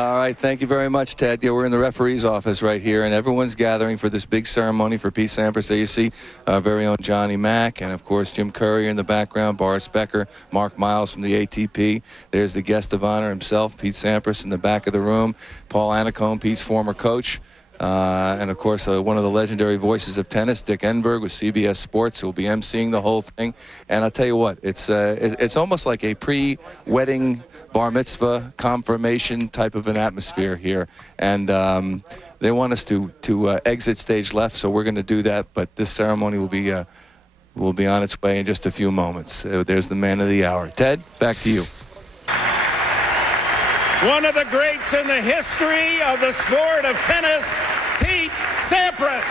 All right, thank you very much, Ted. Yeah, we're in the referee's office right here, and everyone's gathering for this big ceremony for Pete Sampras. There you see our very own Johnny Mack, and of course Jim Courier in the background, Boris Becker, Mark Miles from the ATP. There's the guest of honor himself, Pete Sampras, in the back of the room. Paul Annacone, Pete's former coach. And, of course, one of the legendary voices of tennis, Dick Enberg with CBS Sports, who will be emceeing the whole thing. And I'll tell you what, it's almost like a pre-wedding bar mitzvah confirmation type of an atmosphere here. And they want us to exit stage left, so we're going to do that. But this ceremony will be on its way in just a few moments. There's the man of the hour. Ted, back to you. One of the greats in the history of the sport of tennis, Pete Sampras.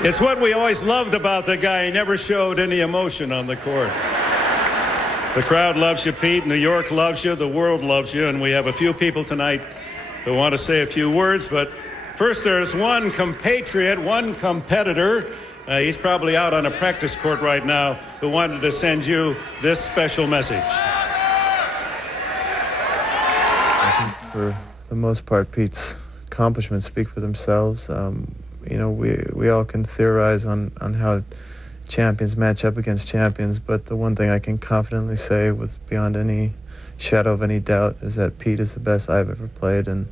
It's what we always loved about the guy. He never showed any emotion on the court. The crowd loves you, Pete. New York loves you. The world loves you. And we have a few people tonight who want to say a few words. But first, there's one compatriot, one competitor. He's probably out on a practice court right now, who wanted to send you this special message. I think for the most part, Pete's accomplishments speak for themselves. You know, we all can theorize on how champions match up against champions, but the one thing I can confidently say with beyond any shadow of any doubt is that Pete is the best I've ever played. And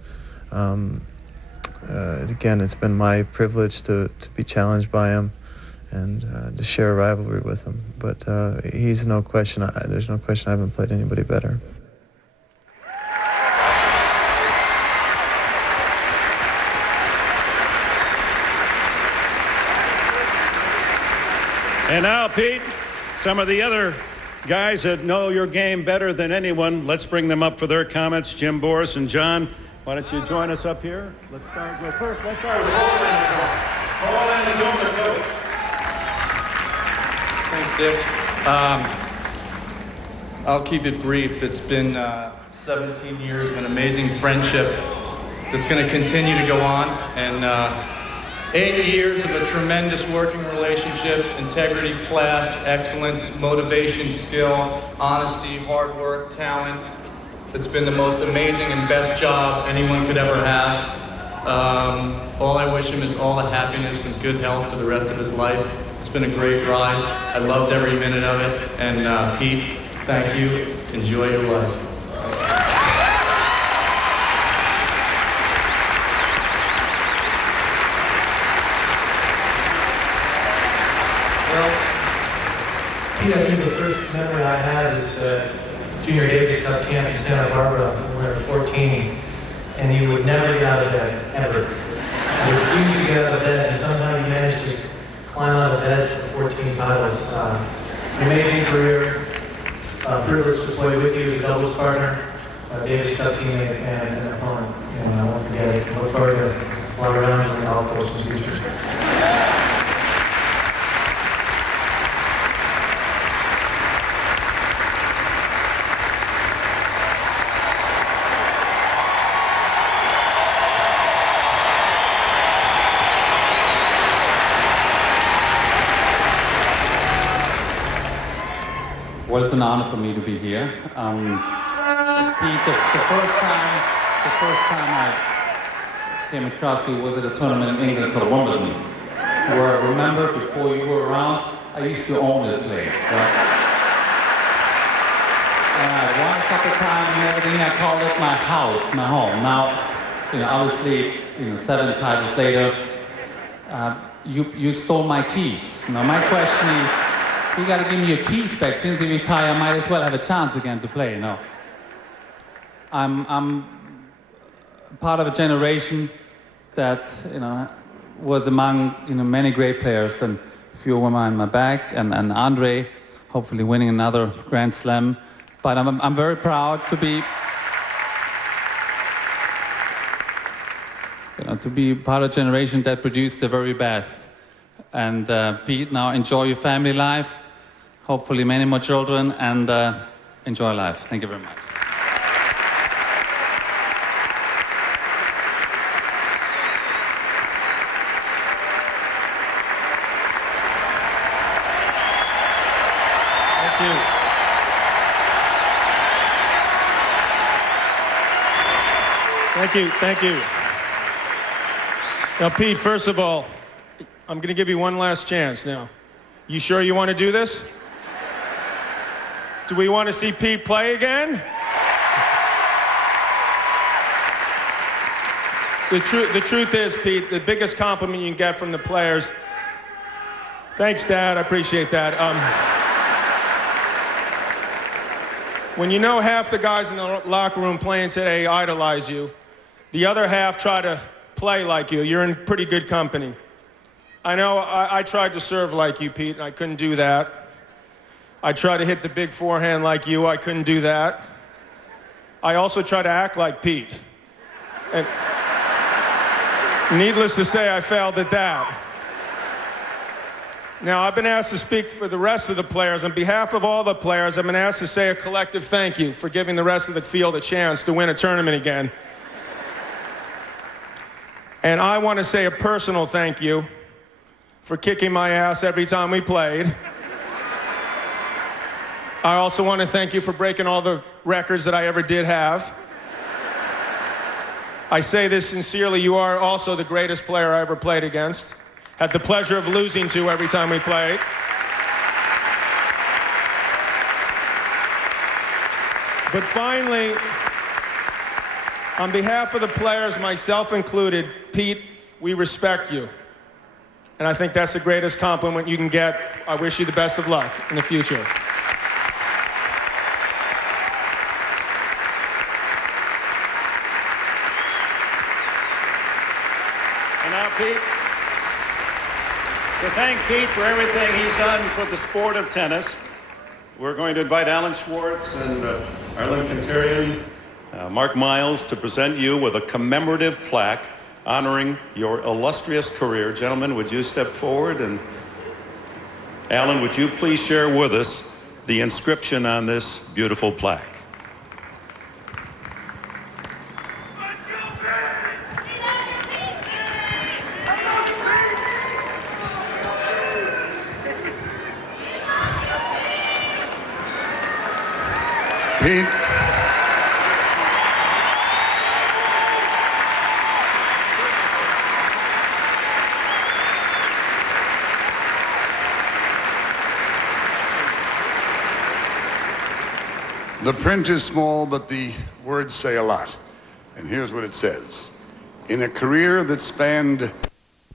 again, it's been my privilege to be challenged by him and to share a rivalry with him. But he's no question, there's no question I haven't played anybody better. And now, Pete, some of the other guys that know your game better than anyone, let's bring them up for their comments. Jim, Boris, and John, why don't you join us up here? Let's start with Paul Annacone, the coach. Thanks, Dick. I'll keep it brief. It's been 17 years of an amazing friendship that's going to continue to go on. And 8 years of a tremendous working relationship, integrity, class, excellence, motivation, skill, honesty, hard work, talent. It's been the most amazing and best job anyone could ever have. All I wish him is all the happiness and good health for the rest of his life. It's been a great ride. I loved every minute of it. And Pete, thank you. Enjoy your life. Pete, I think the first memory I had is Junior Davis Cup camp in Santa Barbara when we were 14, and he would never get out of bed, ever. He refused to get out of bed, and somehow he managed to climb out of bed for 14 titles. Amazing career, privileged to play with you as a doubles partner, Davis Cup teammate, and an opponent. And I won't forget it. I look forward to a lot of rounds on the golf course in the future. Well, it's an honor for me to be here. Pete, the first time I came across you was at a tournament in England called Wimbledon, where I remember before you were around, I used to own the place, right? And I won a couple of times and everything. I called it my house, my home. Now, obviously, 7 titles later, you stole my keys. Now, my question is, you got to give me your keys back. Since you retire, I might as well have a chance again to play. No, I'm part of a generation that was among many great players, and a few were in my back, and Andre, hopefully winning another Grand Slam. But I'm very proud to be part of a generation that produced the very best. And Pete, now enjoy your family life. Hopefully many more children, and enjoy life. Thank you very much. Thank you. Thank you, thank you. Now, Pete, first of all, I'm going to give you one last chance now. You sure you want to do this? Do we want to see Pete play again? The truth is, Pete, the biggest compliment you can get from the players. Thanks, Dad. I appreciate that. When you know half the guys in the locker room playing today idolize you, the other half try to play like you. You're in pretty good company. I know I tried to serve like you, Pete, and I couldn't do that. I tried to hit the big forehand like you. I couldn't do that. I also tried to act like Pete. And needless to say, I failed at that. Now, I've been asked to speak for the rest of the players. On behalf of all the players, I've been asked to say a collective thank you for giving the rest of the field a chance to win a tournament again. And I want to say a personal thank you for kicking my ass every time we played. I also want to thank you for breaking all the records that I ever did have. I say this sincerely, you are also the greatest player I ever played against. Had the pleasure of losing to every time we played. But finally, on behalf of the players, myself included, Pete, we respect you. And I think that's the greatest compliment you can get. I wish you the best of luck in the future. And now, Pete, to thank Pete for everything he's done for the sport of tennis, we're going to invite Alan Schwartz and Arlen Kantarian, Mark Miles to present you with a commemorative plaque honoring your illustrious career. Gentlemen, would you step forward? And Alan, would you please share with us the inscription on this beautiful plaque? Pete. The print is small, but the words say a lot. And here's what it says. In a career that spanned